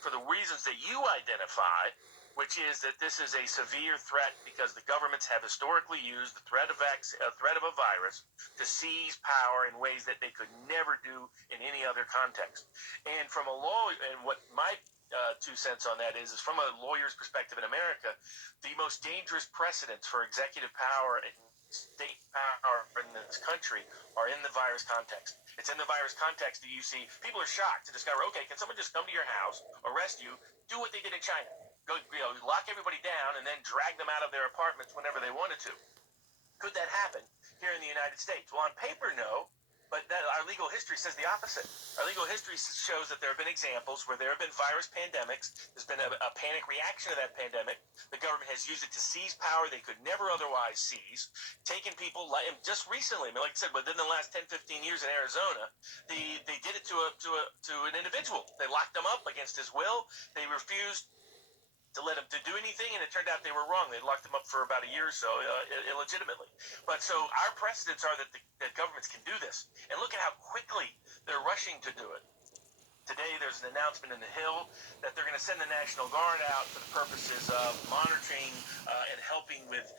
for the reasons that you identified, which is that this is a severe threat because the governments have historically used the threat of a virus to seize power in ways that they could never do in any other context. And from a law, and what my 2 cents on that is from a lawyer's perspective in America, the most dangerous precedents for executive power and state power in this country are in the virus context. It's in the virus context that you see people are shocked to discover, okay, can someone just come to your house, arrest you, do what they did in China, go, lock everybody down, and then drag them out of their apartments whenever they wanted to? Could that happen here in the United States? Well, on paper, no. But our legal history says the opposite. Our legal history shows that there have been examples where there have been virus pandemics. There's been a panic reaction to that pandemic. The government has used it to seize power they could never otherwise seize, taken people, just recently, I mean, like I said, within the last 10, 15 years in Arizona, they did it to an individual. They locked him up against his will. They refused to let them to do anything, and it turned out they were wrong. They locked them up for about a year or so, illegitimately. But so our precedents are that that governments can do this. And look at how quickly they're rushing to do it. Today, there's an announcement in the Hill that they're going to send the National Guard out for the purposes of monitoring and helping with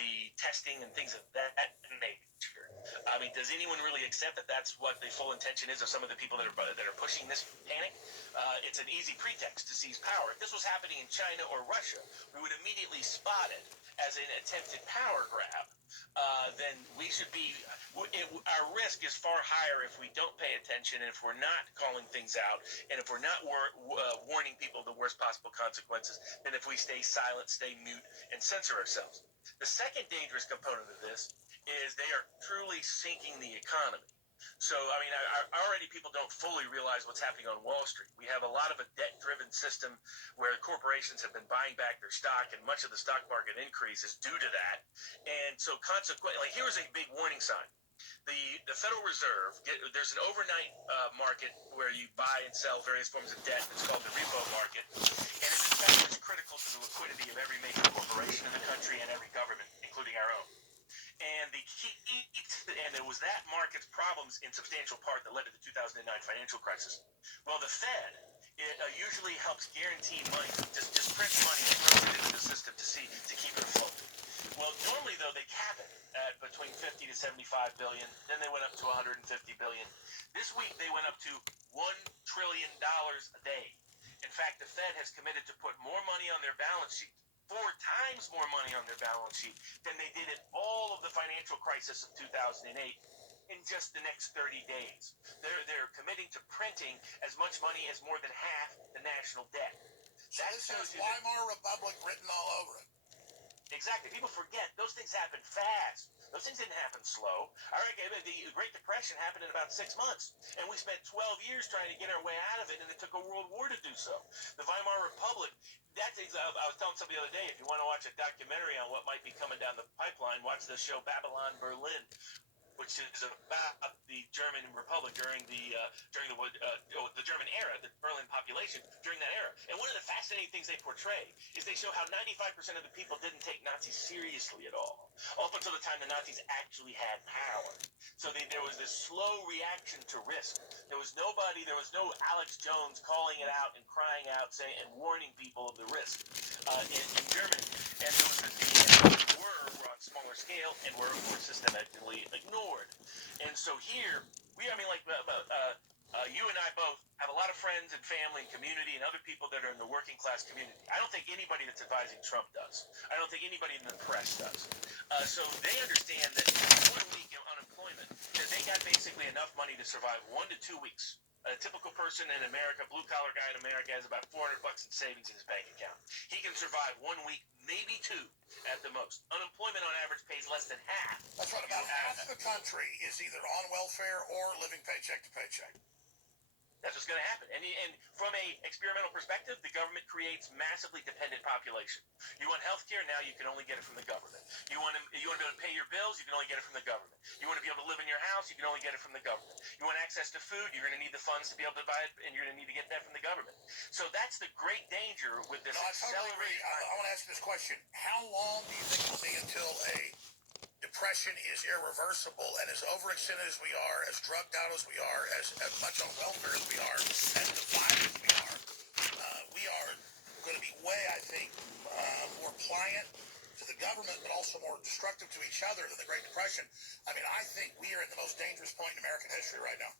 the testing and things of that nature. I mean, does anyone really accept that that's what the full intention is of some of the people that are pushing this panic? It's an easy pretext to seize power. If this was happening in China or Russia, we would immediately spot it as an attempted power grab. Then we should be, our risk is far higher if we don't pay attention and if we're not calling things out and if we're not warning people of the worst possible consequences than if we stay silent, stay mute, and censor ourselves. The second dangerous component of this is they are truly sinking the economy. So, I mean, already people don't fully realize what's happening on Wall Street. We have a lot of a debt-driven system where corporations have been buying back their stock, and much of the stock market increase is due to that. And so, consequently, like, here's a big warning sign. The Federal Reserve, there's an overnight market where you buy and sell various forms of debt. It's called the repo market. And it, in fact, is critical to the liquidity of every major corporation in the country and every government, including our own. And the key, and it was that market's problems in substantial part that led to the 2009 financial crisis. Well, the Fed usually helps guarantee money, just print money and throw it into the system to keep it afloat. Well, normally though they cap it at between 50 to 75 billion. Then they went up to 150 billion. This week they went up to $1 trillion a day. In fact, the Fed has committed to put more money on their balance sheet, 4 times more money on their balance sheet than they did in all of the financial crisis of 2008 in just the next 30 days. They're committing to printing as much money as more than half the national debt. So this has Weimar Republic written all over it. Exactly. People forget those things happen fast. Those things didn't happen slow. I reckon the Great Depression happened in about 6 months, and we spent 12 years trying to get our way out of it, and it took a world war to do so. The Weimar Republic, I was telling somebody the other day, if you want to watch a documentary on what might be coming down the pipeline, watch the show Babylon Berlin, which is about the German Republic during the German era, the Berlin population during that era. And one of the fascinating things they portray is they show how 95% of the people didn't take Nazis seriously at all, up until the time the Nazis actually had power. So there was this slow reaction to risk. There was no Alex Jones calling it out and crying out, saying and warning people of the risk in Germany. And there was were on smaller scale and were, of course, systematically ignored. And so here, you and I both have a lot of friends and family and community and other people that are in the working class community. I don't think anybody that's advising Trump does. I don't think anybody in the press does. So they understand that 1 week of unemployment, that they got basically enough money to survive 1 to 2 weeks. A typical person in America, blue-collar guy in America, has about $400 in savings in his bank account. He can survive 1 week, maybe 2 at the most. Unemployment on average pays less than half. That's right. About half the country is either on welfare or living paycheck to paycheck. That's what's going to happen. And from a experimental perspective, the government creates massively dependent population. You want health care, now you can only get it from the government. You want to be able to pay your bills, you can only get it from the government. You want to be able to live in your house, you can only get it from the government. You want access to food, you're going to need the funds to be able to buy it, and you're going to need to get that from the government. So that's the great danger with this accelerated... I want to ask this question. How long do you think it will be until a depression is irreversible and as overextended as we are, as drugged out as we are, as much on welfare as we are, as divided as we are? destructive to each other than the Great Depression. I mean, I think we are at the most dangerous point in American history right now.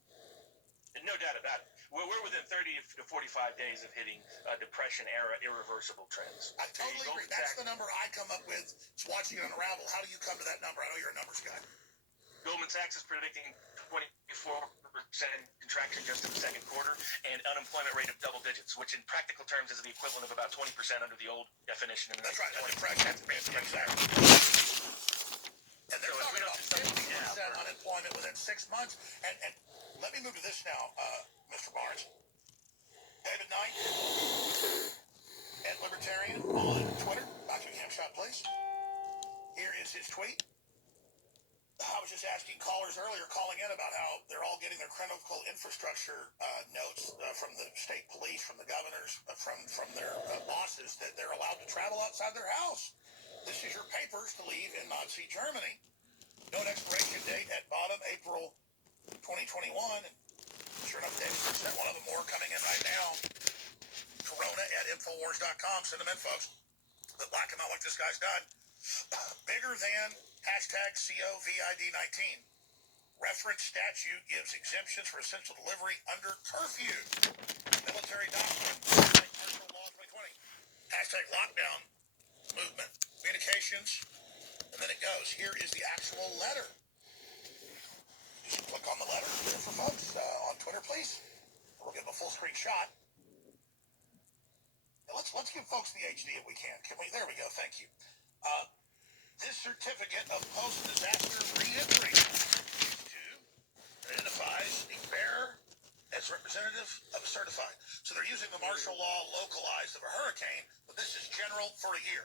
No doubt about it. We're within 30 to 45 days of hitting Depression-era irreversible trends. I totally agree. That's the number I come up with. It's watching it unravel. How do you come to that number? I know you're a numbers guy. Goldman Sachs is predicting 24% contraction just in the second quarter and unemployment rate of double digits, which in practical terms is the equivalent of about 20% under the old definition. That's right. That's depression. Exactly. And they're talking about 50% unemployment within 6 months. And let me move to this now, Mr. Barnes. David Knight at Libertarian on Twitter. Buckingham shot, please. Here is his tweet. I was just asking callers earlier calling in about how they're all getting their critical infrastructure notes from the state police, from the governors, from their bosses that they're allowed to travel outside their house. This is your papers to leave in Nazi Germany. Note expiration date at bottom, April 2021. And sure enough, David sent one of them more coming in right now. Corona@Infowars.com. Send them in, folks. But black them out like this guy's done. Bigger than hashtag COVID-19. Reference statute gives exemptions for essential delivery under curfew. Military document. Martial Law 2020. Hashtag lockdown movement. Communications. And then it goes. Here is the actual letter. Just click on the letter here for folks on Twitter, please. We'll give them a full screen shot. Now let's give folks the HD if we can. Can we? There we go. Thank you. This certificate of post-disaster re-entry identifies the bearer as representative of a certified. So they're using the martial law localized of a hurricane, but this is general for a year.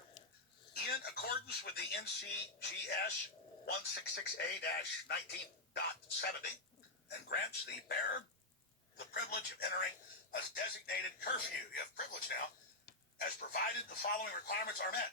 In accordance with the NCGS 166A-19.70 and grants the bearer the privilege of entering a designated curfew. You have privilege now. As provided, the following requirements are met.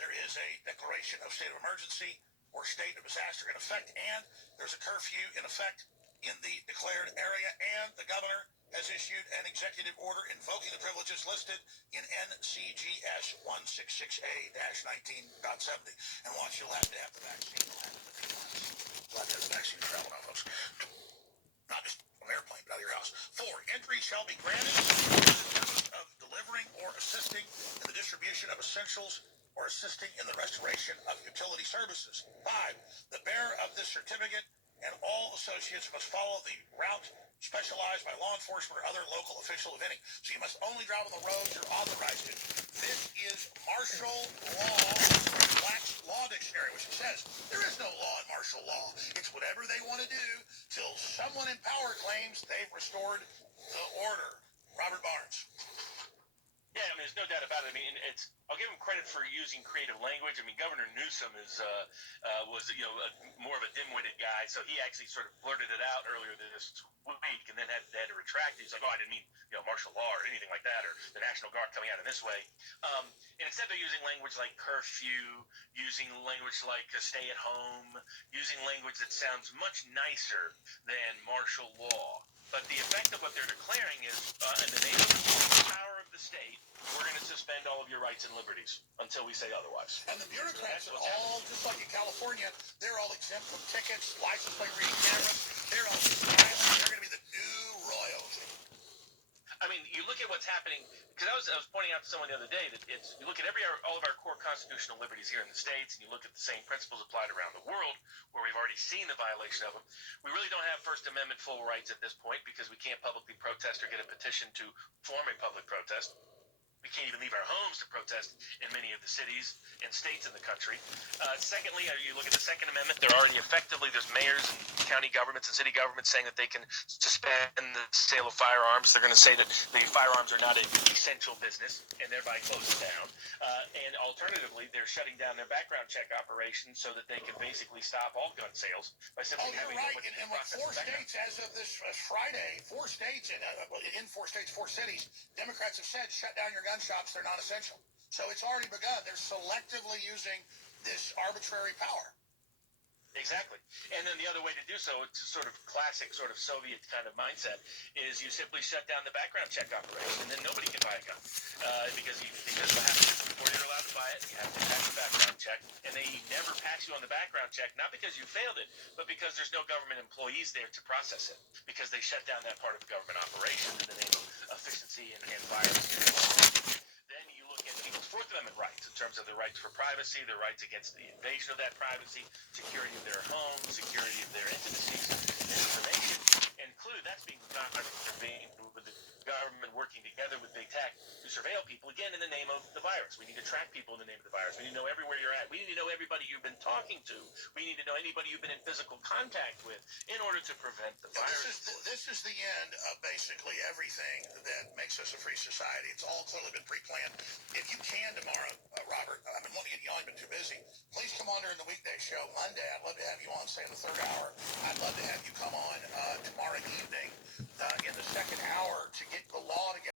There is a declaration of state of emergency or state of disaster in effect, and there's a curfew in effect in the declared area, and the governor has issued an executive order invoking the privileges listed in NCGS 166A-19.70. And once you'll have to have the vaccine, you'll have it in 15 months. You'll have to have the vaccine to travel now, folks. Not just from an airplane, but out of your house. 4, entry shall be granted for the purpose of delivering or assisting in the distribution of essentials or assisting in the restoration of utility services. 5, the bearer of this certificate and all associates must follow the route specialized by law enforcement or other local official of any. So you must only drive on the roads you're authorized to. This is martial law from Black's Law Dictionary, which says there is no law in martial law. It's whatever they want to do till someone in power claims they've restored the order. Robert Barnes. Yeah, I mean, there's no doubt about it. I mean, I'll give him credit for using creative language. I mean, Governor Newsom was more of a dim-witted guy, so he actually sort of blurted it out earlier this week, and then had to retract it. He's like, "Oh, I didn't mean martial law or anything like that, or the National Guard coming out in this way." And instead, they're using language like curfew, using language like stay at home, using language that sounds much nicer than martial law. But the effect of what they're declaring is, in the name of the power of the state, we're going to suspend all of your rights and liberties until we say otherwise. And the bureaucrats are all, just like in California, they're all exempt from tickets, license plate reading cameras. They're all smiling. They're going to be the new royalty. I mean, you look at what's happening, because I was pointing out to someone the other day that you look at all of our core constitutional liberties here in the States, and you look at the same principles applied around the world, where we've already seen the violation of them. We really don't have First Amendment full rights at this point because we can't publicly protest or get a petition to form a public protest. We can't even leave our homes to protest in many of the cities and states in the country. Secondly, you look at the Second Amendment, there's mayors and county governments and city governments saying that they can suspend the sale of firearms. They're going to say that the firearms are not an essential business and thereby close it down. And alternatively, they're shutting down their background check operations so that they can basically stop all gun sales by simply having right. And with 4 states as of this Friday, 4 states, in 4 states, 4 cities, Democrats have said shut down your gun shops. They're not essential. So it's already begun. They're selectively using this arbitrary power. Exactly. And then the other way to do so, it's a sort of classic sort of Soviet kind of mindset, is you simply shut down the background check operation, and then nobody can buy a gun. Because what happens is before you're allowed to buy it, you have to pass the background check. check, and they never pass you on the background check, not because you failed it, but because there's no government employees there to process it, because they shut down that part of the government operation in the name of efficiency and virus control. Then you look at people's Fourth Amendment rights in terms of their rights for privacy, their rights against the invasion of that privacy, security of their homes, security of their intimacies and information, included. That's being contravened with the government working together with big tech to surveil people, again, in the name of the virus. We need to track people in the name of the virus. We need to know everywhere you're at. We need to know everybody you've been talking to. We need to know anybody you've been in physical contact with in order to prevent the virus. This is the end of basically everything that makes us a free society. It's all clearly been pre-planned. If you can tomorrow, Robert, I've been wanting to get you on, but too busy. Please come on during the weekday show. Monday, I'd love to have you on, say in the third hour. I'd love to have you come on tomorrow evening in the second hour to get the law together.